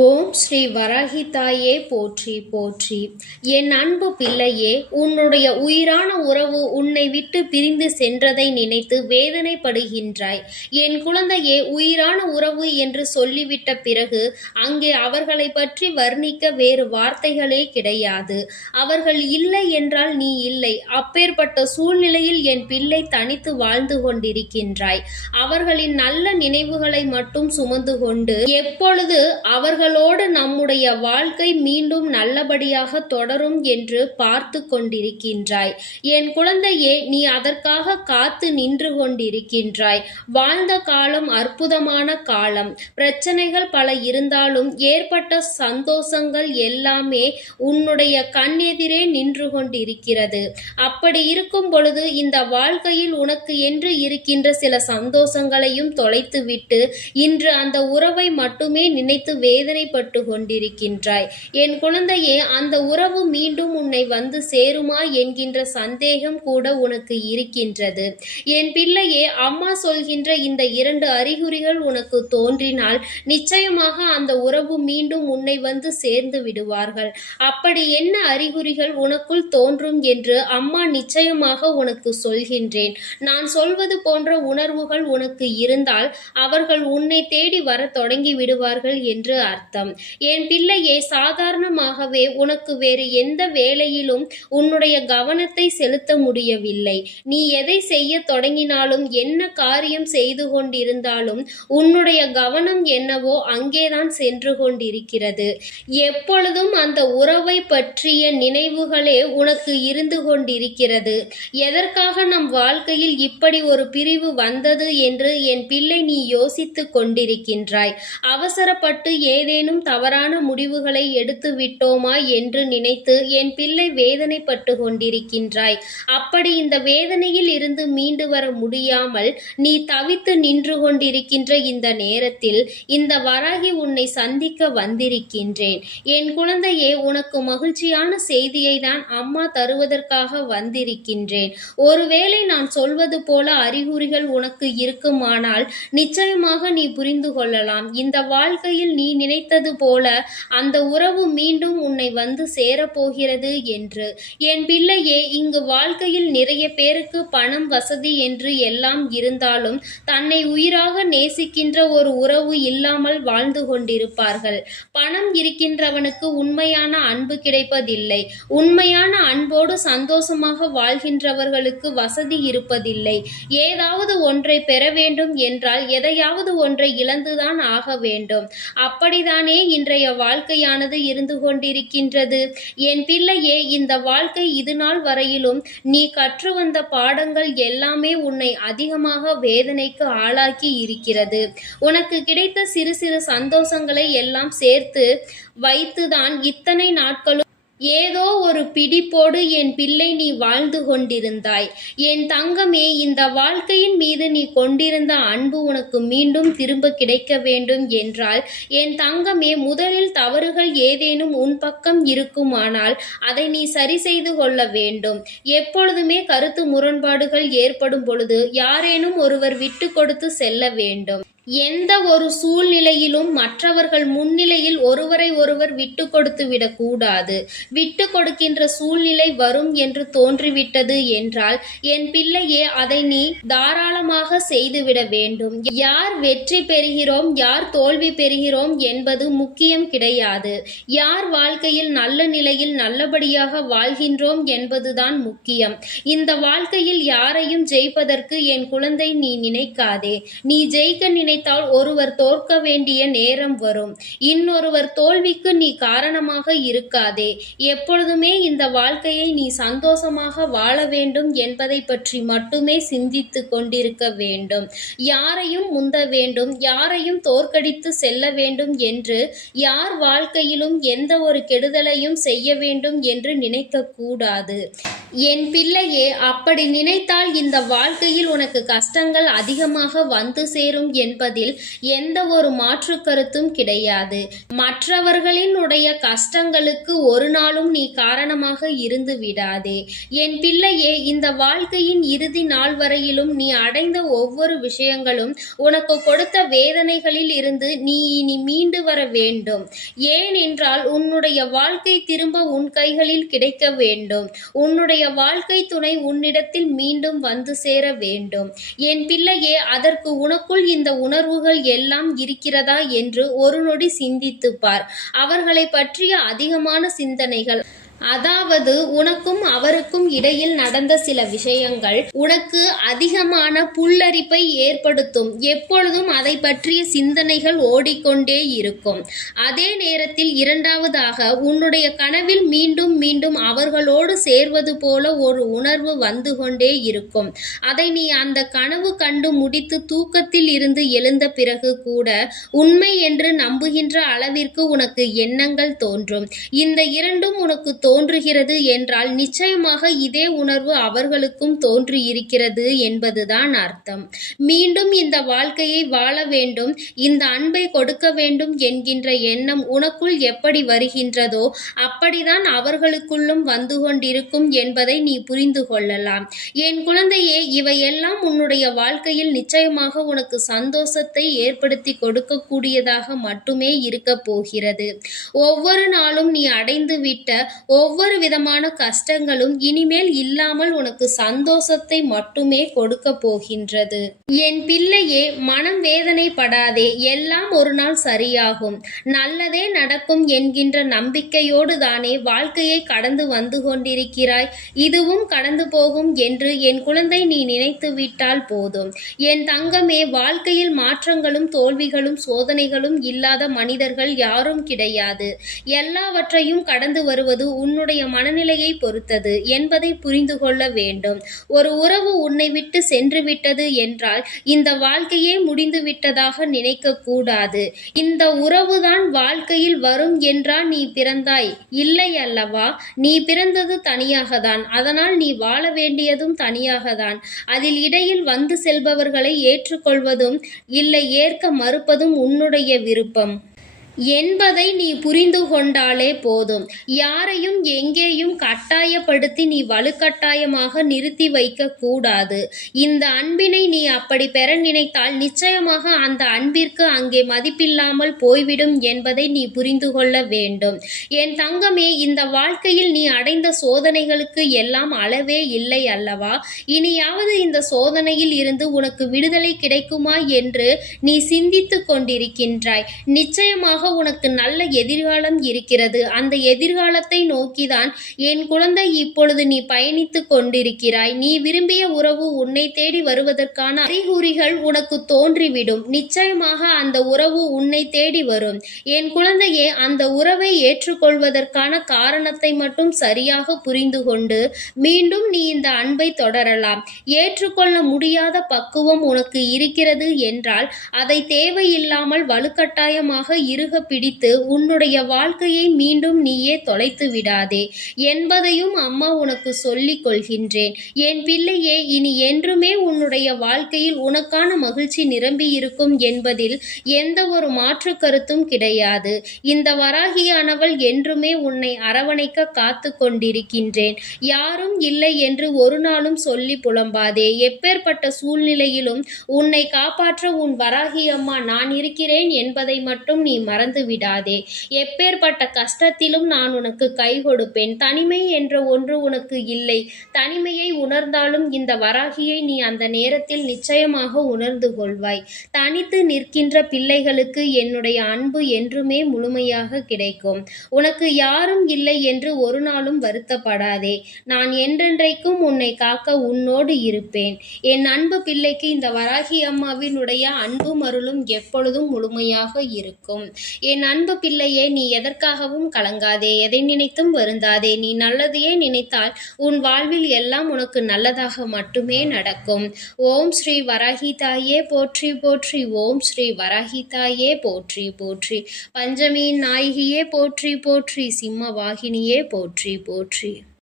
ஓம் ஸ்ரீ வரஹிதாயே போற்றி போற்றி. என் அன்பு பிள்ளையே உன்னுடைய உயிரான உறவு உன்னை விட்டு பிரிந்து சென்றதை நினைத்து வேதனைப்படுகின்றாய். என் குழந்தையே உயிரான உறவு என்று சொல்லிவிட்ட பிறகு அங்கே அவர்களை பற்றி வர்ணிக்க வேறு வார்த்தைகளே கிடையாது. அவர்கள் இல்லை என்றால் நீ இல்லை. அப்பேற்பட்ட சூழ்நிலையில் என் பிள்ளை தனித்து வாழ்ந்து கொண்டிருக்கின்றாய். அவர்களின் நல்ல நினைவுகளை மட்டும் சுமந்து கொண்டு எப்பொழுது அவர்கள் அவர்களோடு நம்முடைய வாழ்க்கை மீண்டும் நல்லபடியாக தொடரும் என்று பார்த்து கொண்டிருக்கின்றாய். என் குழந்தையே நீ அதற்காக காத்து நின்று கொண்டிருக்கின்றாய். வாழ்ந்த காலம் அற்புதமான காலம். பிரச்சனைகள் பல இருந்தாலும் ஏற்பட்ட சந்தோஷங்கள் எல்லாமே உன்னுடைய கண் எதிரே நின்று கொண்டிருக்கிறது. அப்படி இருக்கும் பொழுது இந்த வாழ்க்கையில் உனக்கு என்று இருக்கின்ற சில சந்தோஷங்களையும் தொலைத்துவிட்டு இன்று அந்த உறவை மட்டுமே நினைத்து வேதனைப்பட்டு கொண்டிருக்கின்றாய் என் குழந்தையே அந்த உறவு மீண்டும் உன்னை வந்து சேருமா என்கின்ற சந்தேகம் கூட உனக்கு இருக்கின்றது. என் பிள்ளையே அம்மா சொல்கின்ற இந்த இரண்டு அறிகுறிகள் உனக்கு தோன்றினால் நிச்சயமாக அந்த உறவு மீண்டும் உன்னை வந்து சேர்ந்து விடுவார்கள். அப்படி என்ன அறிகுறிகள் உனக்குள் தோன்றும் என்று அம்மா நிச்சயமாக உனக்கு சொல்கின்றேன். நான் சொல்வது போன்ற உணர்வுகள் உனக்கு இருந்தால் அவர்கள் உன்னை தேடி வர தொடங்கி விடுவார்கள் என்று அர்த்தம். என் பிள்ளையே சாதாரணமாகவே உனக்கு வேறு எந்த வேலையிலும் உன்னுடைய கவனத்தை செலுத்த முடியவில்லை. நீ எதை செய்ய தொடங்கினாலும் என்ன காரியம் செய்து கொண்டிருந்தாலும் உன்னுடைய கவனம் என்னவோ அங்கேதான் சென்று கொண்டிருக்கிறது. எப்பொழுதும் அந்த உறவை பற்றிய நினைவுகளே உனக்கு இருந்து கொண்டிருக்கிறது. எதற்காக நம் வாழ்க்கையில் இப்படி ஒரு பிரிவு வந்தது என்று என் பிள்ளை நீ யோசித்துக் கொண்டிருக்கின்றாய். அவசரப்பட்டு ஏதேனும் தவறான முடிவுகளை எடுத்து விட்டோமா என்று நினைத்து என் பிள்ளை வேதனைப்பட்டு கொண்டிருக்கின்றாய். அப்படி இந்த வேதனையில் இருந்து மீண்டு வர முடியாமல் நீ தவித்து நின்று கொண்டிருக்கின்ற இந்த நேரத்தில் இந்த வராகி உன்னை சந்திக்க வந்திருக்கின்றேன். என் குழந்தையே உனக்கு மகிழ்ச்சியான செய்தியை தான் அம்மா தருவதற்காக வந்திருக்கின்றேன். ஒருவேளை நான் சொல்வது போல அறிகுறிகள் உனக்கு இருக்குமானால் நிச்சயமாக நீ புரிந்து கொள்ளலாம். இந்த வாழ்க்கையில் நீ நினை நினைத்தது போல அந்த உறவு மீண்டும் உன்னை வந்து சேரப்போகிறது என்று. என் பிள்ளையே இங்கு வாழ்க்கையில் நிறைய பேருக்கு பணம் வசதி என்று எல்லாம் இருந்தாலும் தன்னை உயிராக நேசிக்கின்ற ஒரு உறவு இல்லாமல் வாழ்ந்து கொண்டிருப்பார்கள். பணம் இருக்கின்றவனுக்கு உண்மையான அன்பு கிடைப்பதில்லை. உண்மையான அன்போடு சந்தோஷமாக வாழ்கின்றவர்களுக்கு வசதி இருப்பதில்லை. ஏதாவது ஒன்றை பெற வேண்டும் என்றால் எதையாவது ஒன்றை இழந்துதான் ஆக வேண்டும். அப்படிதான் இன்றைய வாழ்க்கையானது இருந்து கொண்டிருக்கின்றது? என் பிள்ளையே இந்த வாழ்க்கை இது நாள் வரையிலும் நீ கற்று வந்த பாடங்கள் எல்லாமே உன்னை அதிகமாக வேதனைக்கு ஆளாக்கி இருக்கிறது. உனக்கு கிடைத்த சிறு சிறு சந்தோஷங்களை எல்லாம் சேர்த்து வைத்துதான் இத்தனை நாட்களும் ஏதோ ஒரு பிடிப்போடு என் பிள்ளை நீ வாழ்ந்து கொண்டிருந்தாய். என் தங்கமே இந்த வாழ்க்கையின் மீது நீ கொண்டிருந்த அன்பு உனக்கு மீண்டும் திரும்ப கிடைக்க வேண்டும் என்றால் என் தங்கமே முதலில் தவறுகள் ஏதேனும் உன் பக்கம் இருக்குமானால் அதை நீ சரி செய்து கொள்ள வேண்டும். எப்பொழுதுமே கருத்து முரண்பாடுகள் ஏற்படும் பொழுது யாரேனும் ஒருவர் விட்டு கொடுத்து செல்ல வேண்டும். எந்த ஒரு சூழ்நிலையிலும் மற்றவர்கள் முன்னிலையில் ஒருவரை ஒருவர் விட்டு கொடுத்து விடக்கூடாது. விட்டு கொடுக்கின்ற சூழ்நிலை வரும் என்று தோன்றிவிட்டது என்றால் என் பிள்ளையே அதை நீ தாராளமாக செய்துவிட வேண்டும். யார் வெற்றி பெறுகிறோம் யார் தோல்வி பெறுகிறோம் என்பது முக்கியம் கிடையாது. யார் வாழ்க்கையில் நல்ல நிலையில் நல்லபடியாக வாழ்கின்றோம் என்பதுதான் முக்கியம். இந்த வாழ்க்கையில் யாரையும் ஜெயிப்பதற்கு என் குழந்தை நீ நினைக்காதே. நீ ஜெயிக்க நினை நினைத்தால் ஒருவர் தோற்க வேண்டிய நேரம் வரும். இன்னொருவர் தோல்விக்கு நீ காரணமாக இருக்காதே. எப்பொழுதுமே இந்த வாழ்க்கையை நீ சந்தோஷமாக வாழ வேண்டும் என்பதை பற்றி மட்டுமே சிந்தித்து கொண்டிருக்க வேண்டும். யாரையும் முந்த வேண்டும் யாரையும் தோற்கடித்து செல்ல வேண்டும் என்று யார் வாழ்க்கையிலும் எந்த ஒரு கெடுதலையும் செய்ய வேண்டும் என்று நினைக்க கூடாது. என் பிள்ளையே அப்படி நினைத்தால் இந்த வாழ்க்கையில் உனக்கு கஷ்டங்கள் அதிகமாக வந்து சேரும் என்பதில் எந்த ஒரு மாற்று கருத்தும் கிடையாது. மற்றவர்களினுடைய கஷ்டங்களுக்கு ஒரு நாளும் நீ காரணமாக இருந்து விடாதே. என் பிள்ளையே இந்த வாழ்க்கையின் இறுதி நாள் வரையிலும் நீ அடைந்த ஒவ்வொரு விஷயங்களும் உனக்கு கொடுத்த வேதனைகளில் இருந்து நீ இனி மீண்டு வர வேண்டும். ஏனென்றால் உன்னுடைய வாழ்க்கை திரும்ப உன் கைகளில் கிடைக்க வேண்டும். உன்னுடைய வாழ்க்கை துணை உன்னிடத்தில் மீண்டும் வந்து சேர வேண்டும். என் பிள்ளையே அதற்கு உனக்குள் இந்த உணர்வுகள் எல்லாம் இருக்கிறதா என்று ஒரு நொடி சிந்தித்து பார். அவர்களை பற்றிய அதிகமான சிந்தனைகள் அதாவது உனக்கும் அவருக்கும் இடையில் நடந்த சில விஷயங்கள் உனக்கு அதிகமான புல்லரிப்பை ஏற்படுத்தும். எப்பொழுதும் அதை பற்றிய சிந்தனைகள் ஓடிக்கொண்டே இருக்கும். அதே நேரத்தில் இரண்டாவதாக உன்னுடைய கனவில் மீண்டும் மீண்டும் அவர்களோடு சேர்வது போல ஒரு உணர்வு வந்து கொண்டே இருக்கும். அதை நீ அந்த கனவு கண்டு முடித்து தூக்கத்தில் இருந்து எழுந்த பிறகு கூட உண்மை என்று நம்புகின்ற அளவிற்கு உனக்கு எண்ணங்கள் தோன்றும். இந்த இரண்டும் உனக்கு தோன்றுகிறது என்றால் நிச்சயமாக இதே உணர்வு அவர்களுக்கும் தோன்றியிருக்கிறது என்பதுதான் அர்த்தம். மீண்டும் இந்த வாழ்க்கையை வாழ வேண்டும் இந்த அன்பை கொடுக்க வேண்டும் என்கின்ற எண்ணம் உனக்குள் எப்படி வருகின்றதோ அப்படிதான் அவர்களுக்குள்ளும் வந்து கொண்டிருக்கும் என்பதை நீ புரிந்து கொள்ளலாம். என் குழந்தையே இவையெல்லாம் உன்னுடைய வாழ்க்கையில் நிச்சயமாக உனக்கு சந்தோஷத்தை ஏற்படுத்தி கொடுக்கக்கூடியதாக மட்டுமே இருக்க போகிறது. ஒவ்வொரு நாளும் நீ அடைந்து விட்ட ஒவ்வொரு விதமான கஷ்டங்களும் இனிமேல் இல்லாமல் உனக்கு சந்தோஷத்தை மட்டுமே கொடுக்க போகின்றது. என் பிள்ளையே மனம் வேதனைப்படாதே எல்லாம் ஒரு நாள் சரியாகும். நல்லதே நடக்கும் என்கின்ற நம்பிக்கையோடு தானே வாழ்க்கையை கடந்து வந்து கொண்டிருக்கிறாய். இதுவும் கடந்து போகும் என்று என் குழந்தை நீ நினைத்து விட்டால் போதும். என் தங்கமே வாழ்க்கையில் மாற்றங்களும் தோல்விகளும் சோதனைகளும் இல்லாத மனிதர்கள் யாரும் கிடையாது. எல்லாவற்றையும் கடந்து வருவது உன்னுடைய மனநிலையை பொறுத்தது என்பதை புரிந்து கொள்ள வேண்டும். ஒரு உறவு உன்னை விட்டு சென்று விட்டது என்றால் இந்த வாழ்க்கையே முடிந்து விட்டதாக நினைக்க கூடாது. இந்த உறவுதான் வாழ்க்கையில் வரும் என்றா நீ பிறந்தாய்? இல்லை அல்லவா? நீ பிறந்தது தனியாகத்தான். அதனால் நீ வாழ வேண்டியதும் தனியாகத்தான். அதில் இடையில் வந்து செல்பவர்களை ஏற்றுக்கொள்வதும் இல்லை ஏற்க மறுப்பதும் உன்னுடைய விருப்பம். என்பதை நீ புரிந்து கொண்டாலே போதும். யாரையும் எங்கேயும் கட்டாயப்படுத்தி நீ வலுக்கட்டாயமாக நிறுத்தி வைக்க கூடாது. இந்த அன்பினை நீ அப்படி பெற நினைத்தால் நிச்சயமாக அந்த அன்பிற்கு அங்கே மதிப்பில்லாமல் போய்விடும் என்பதை நீ புரிந்து கொள்ள வேண்டும். என் தங்கமே இந்த வாழ்க்கையில் நீ அடைந்த சோதனைகளுக்கு எல்லாம் அளவே இல்லை அல்லவா? இனியாவது இந்த சோதனையில் இருந்து உனக்கு விடுதலை கிடைக்குமா என்று நீ சிந்தித்துக் கொண்டிருக்கின்றாய். நிச்சயமாக உனக்கு நல்ல எதிர்காலம் இருக்கிறது. அந்த எதிர்காலத்தை நோக்கிதான் என் குழந்தை இப்பொழுது நீ பயணித்துக் கொண்டிருக்கிறாய். நீ விரும்பிய உறவு உன்னை தேடி வருவதற்கான அறிகுறிகள் உனக்கு தோன்றிவிடும். நிச்சயமாக அந்த உறவு உன்னை தேடி வரும். என் குழந்தையே அந்த உறவை ஏற்றுக்கொள்வதற்கான காரணத்தை மட்டும் சரியாக புரிந்து கொண்டு மீண்டும் நீ இந்த அன்பை தொடரலாம். ஏற்றுக்கொள்ள முடியாத பக்குவம் உனக்கு இருக்கிறது என்றால் அதை தேவையில்லாமல் வலுக்கட்டாயமாக இருக பிடித்து உன்னுடைய வாழ்க்கையை மீண்டும் நீயே தொலைத்து விடாதே. என்பதையும் அம்மா உனக்கு சொல்லிக் கொள்கின்றேன். என் பிள்ளையே இனி என்றுமே உன்னுடைய வாழ்க்கையில் உனக்கான மகிழ்ச்சி நிரம்பியிருக்கும் என்பதில் எந்த ஒரு மாற்று கருத்தும் கிடையாது. இந்த வராகியானவள் என்றுமே உன்னை அரவணைக்க காத்து கொண்டிருக்கின்றேன். யாரும் இல்லை என்று ஒரு நாளும் சொல்லி புலம்பாதே. எப்பேற்பட்ட சூழ்நிலையிலும் உன்னை காப்பாற்ற உன் வராகி அம்மா நான் இருக்கிறேன் என்பதை மட்டும் நீ மறந்து விடாதே. எப்பேற்பட்ட கஷ்டத்திலும் நான் உனக்கு கை கொடுப்பேன். தனிமை என்ற ஒன்று உனக்கு இல்லை. தனிமையை உணர்ந்தாலும் இந்த வராகியை நீ அந்த நேரத்தில் நிச்சயமாக உணர்ந்து கொள்வாய். தனித்து நிற்கின்ற பிள்ளைகளுக்கு என்னுடைய அன்பு என்றுமே முழுமையாக கிடைக்கும். உனக்கு யாரும் இல்லை என்று ஒரு நாளும் வருத்தப்படாதே. நான் என்றென்றைக்கும் உன்னை காக்க உன்னோடு இருப்பேன். என் அன்பு பிள்ளைக்கு இந்த வராகி அம்மாவினுடைய அன்பும் அருளும் எப்பொழுதும் முழுமையாக இருக்கும். என் அன்பு பிள்ளையே நீ எதற்காகவும் கலங்காதே எதை நினைத்தும் வருந்தாதே. நீ நல்லதையே நினைத்தால் உன் வாழ்வில் எல்லாம் உனக்கு நல்லதாக மட்டுமே நடக்கும். ஓம் ஸ்ரீ வராகி தாயே போற்றி போற்றி. ஓம் ஸ்ரீ வராகி தாயே போற்றி போற்றி. பஞ்சமியின் நாயகியே போற்றி போற்றி. சிம்ம வாகினியே போற்றி போற்றி.